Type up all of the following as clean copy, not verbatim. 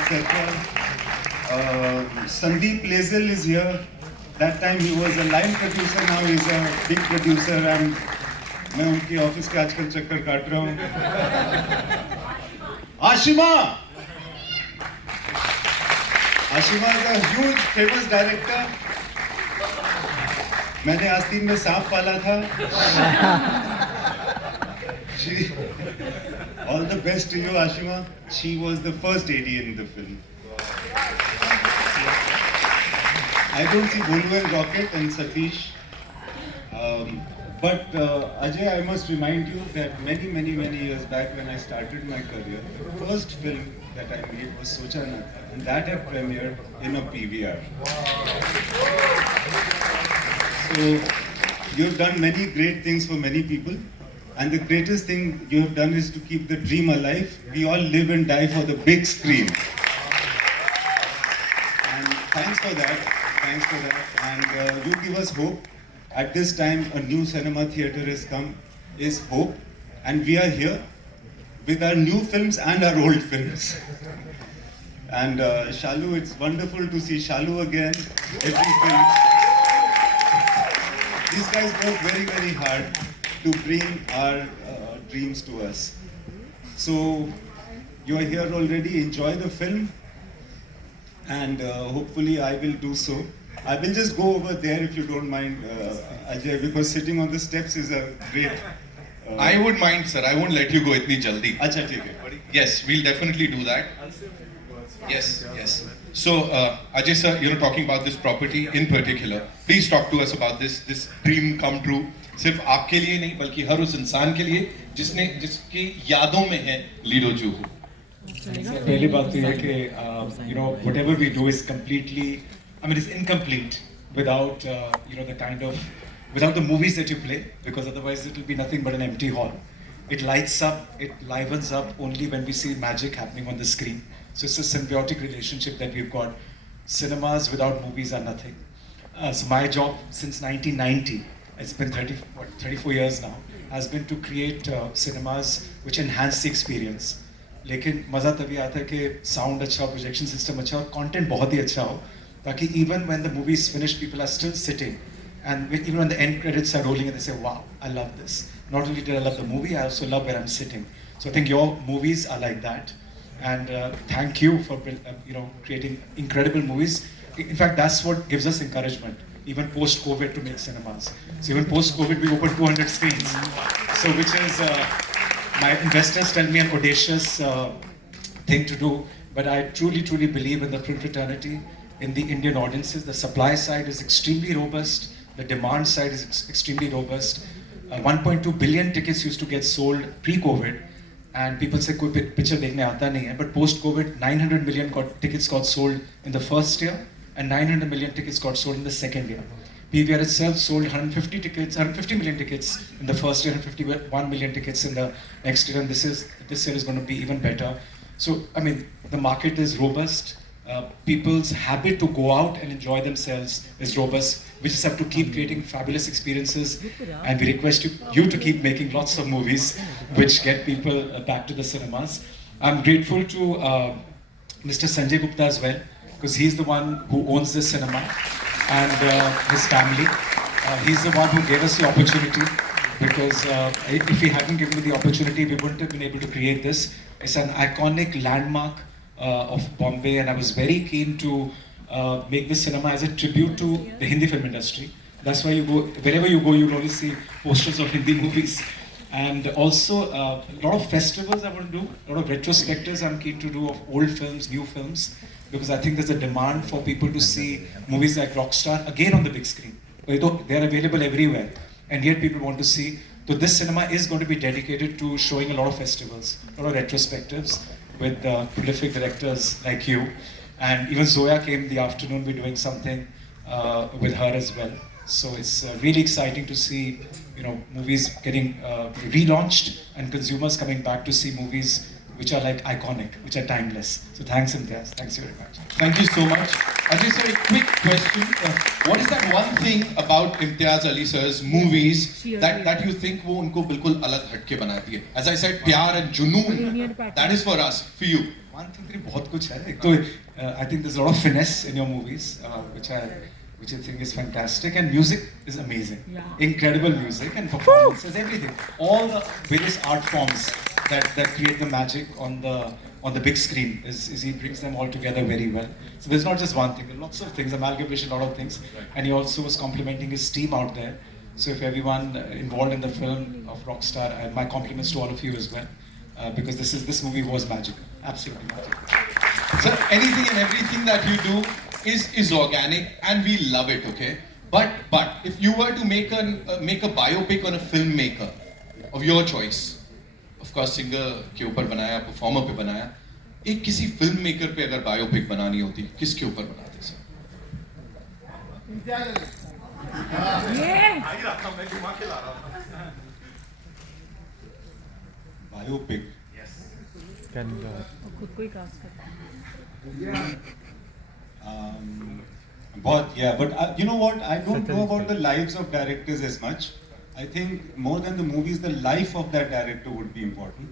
etc. Sandeep Lazel is here. That time he was a line producer, now he's a big producer and मैं उनकी office के आजकल चक्कर काट रहा हूँ. Ashima! Ashima is a huge famous director. मैंने आस्तीन में सांप पाला था. All the best to you, Ashima. She was the first AD in the film. I don't see Bolu and Rocket and Satish. But Ajay, I must remind you that many years back when I started my career, the first film that I made was Socha Na Tha, and that had premiered in a PVR. So you've done many great things for many people, and the greatest thing you have done is to keep the dream alive. We all live and die for the big screen. And thanks for that. Thanks for that. And you give us hope. At this time, a new cinema theatre has come, is Hope. And we are here with our new films and our old films. And Shalu, it's wonderful to see Shalu again, every film. These guys work very hard to bring our dreams to us. So, you are here already, enjoy the film. And hopefully I will do so. I will just go over there if you don't mind, Ajay, because sitting on the steps is a great... I would mind, sir. I won't let you go itni jaldi. Acha, theek hai. Yes, we'll definitely do that. Yes. So, Ajay sir, talking about this property in particular, please talk to us about this dream come true. सिर्फ आपके लिए नहीं बल्कि हर उस इंसान के लिए जिसकी यादों में है लीडो जुहू. पहली बात तो ये कि whatever we do is completely, it's incomplete without without the movies that you play, because otherwise it will be nothing but an empty hall. It lights up, it livens up only when we see magic happening on the screen. So it's a symbiotic relationship that we've got. Cinemas without movies are nothing. So my job since 1990, it's been 34 years now, has been to create cinemas which enhance the experience. लेकिन मज़ा तभी आता है कि sound अच्छा, projection system अच्छा और content बहुत ही अच्छा हो, ताकि even when the movie is finished, people are still sitting, and even when the end credits are rolling, and they say, "Wow, I love this." Not only did I love the movie, I also love where I'm sitting. So I think your movies are like that, and thank you for creating incredible movies. In fact, that's what gives us encouragement, even post-COVID, to make cinemas. So even post-COVID, we opened 200 screens. So which is my investors tell me an audacious thing to do, but I truly believe in the film fraternity, in the Indian audiences. The supply side is extremely robust, the demand side is extremely robust. 1.2 billion tickets used to get sold pre-COVID, and people say कोई picture देखने आता नहीं है, but post-COVID 900 million tickets got sold in the first year, and 900 million tickets got sold in the second year. PVR itself sold 150 million tickets in the first year, and 51 million tickets in the next year, and this year is going to be even better. So, the market is robust. People's habit to go out and enjoy themselves is robust. We just have to keep creating fabulous experiences, and we request you to keep making lots of movies which get people back to the cinemas. I'm grateful to Mr. Sanjay Gupta as well, because he's the one who owns this cinema, and his family. He's the one who gave us the opportunity, because if he hadn't given me the opportunity, we wouldn't have been able to create this. It's an iconic landmark of Bombay, and I was very keen to make this cinema as a tribute to the Hindi film industry. That's why wherever you go, you'll only see posters of Hindi movies. And also a lot of festivals I want to do, a lot of retrospectives I'm keen to do of old films, new films, because I think there's a demand for people to see movies like Rockstar again on the big screen. They're available everywhere, and yet people want to see. So this cinema is going to be dedicated to showing a lot of festivals, a lot of retrospectives with prolific directors like you. And even Zoya came the afternoon, we're doing something with her as well. So it's really exciting to see movies getting relaunched and consumers coming back to see movies which are like iconic, which are timeless. So thanks, Imtiaz. Thanks very much. Thank you so much. Ajay sir, a quick question. What is that one thing about Imtiaz Ali sir's movies that you think वो उनको बिल्कुल अलग हटके बनाती है? As I said, प्यार and जुनून, that is for us, for you. One thing very बहुत कुछ है. एक तो I think there's a lot of finesse in your movies, which I think is fantastic, and music is amazing. Yeah. Incredible music and performances, everything. All the various art forms that create the magic on the big screen is he brings them all together very well. So there's not just one thing, there are lots of things, amalgamation, a lot of things, and he also was complimenting his team out there. So if everyone involved in the film of Rockstar, my compliments to all of you as well, because this movie was magical, absolutely magical. Sir, anything and everything that you do is organic and we love it, okay? But if you were to make a biopic on a filmmaker of your choice, of course singer के ऊपर बनाया, performer पे बनाया, एक किसी filmmaker पे अगर biopic बनानी होती, किसके ऊपर बनाते सर? Biopic. खुद को ही कास्ट करता है. But you know what? I don't know about the lives of directors as much. I think more than the movies, the life of that director would be important.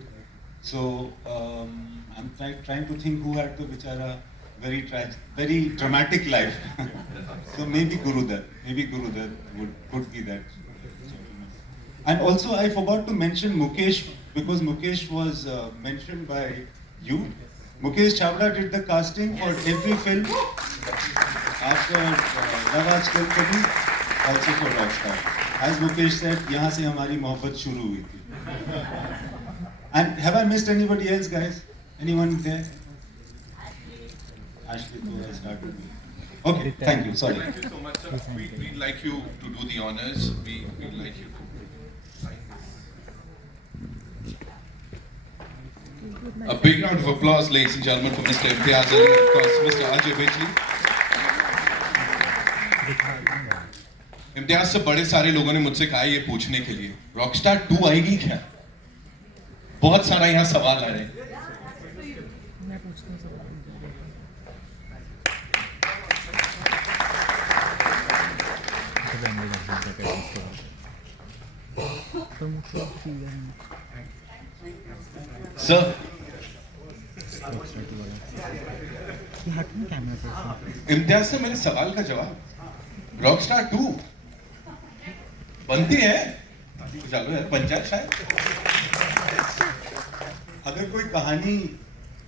So I'm trying to think who had the bichara very dramatic life. So maybe Gurudat could be that. And also I forgot to mention Mukesh, because Mukesh was mentioned by you. Mukesh Chawla did the casting for every film after Love Aajkal Kabhi, also for Rockstar. As Mukesh said, यहाँ से हमारी मोहब्बत शुरू हुई थी. And have I missed anybody else, guys? Anyone there? Ashley too has started. Okay, thank you. Sorry. Thank you so much, sir. We'd like you to do the honors. We'd like you to sign this. A big round of applause, ladies and gentlemen, for Mr. Imtiaz Ali and of course Mr. Ajay Bijli. Imtiaz से बड़े सारे लोगों ने मुझसे कहा ये पूछने के लिए, रॉकस्टार 2 आएगी क्या? बहुत सारा यहाँ सवाल आ रहे हैं. मैं पूछती हूँ सब. सर, इम्तियाज से मेरे सवाल का जवाब, रॉकस्टार 2 बनती है. चलो यार, पंचायत शायद. अगर कोई कहानी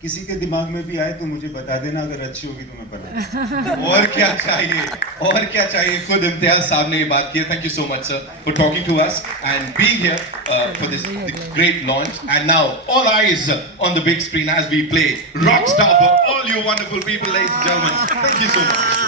किसी के दिमाग में भी आए तो मुझे बता देना, अगर अच्छी होगी तो मैं बता. और क्या चाहिए, और क्या चाहिए. खुद इम्तियाज साहब ने ये बात की है. Thank you so much sir for talking to us and being here for this great launch. And now all eyes on the big screen as we play Rockstar for all you wonderful people, ladies and gentlemen. Thank you so much.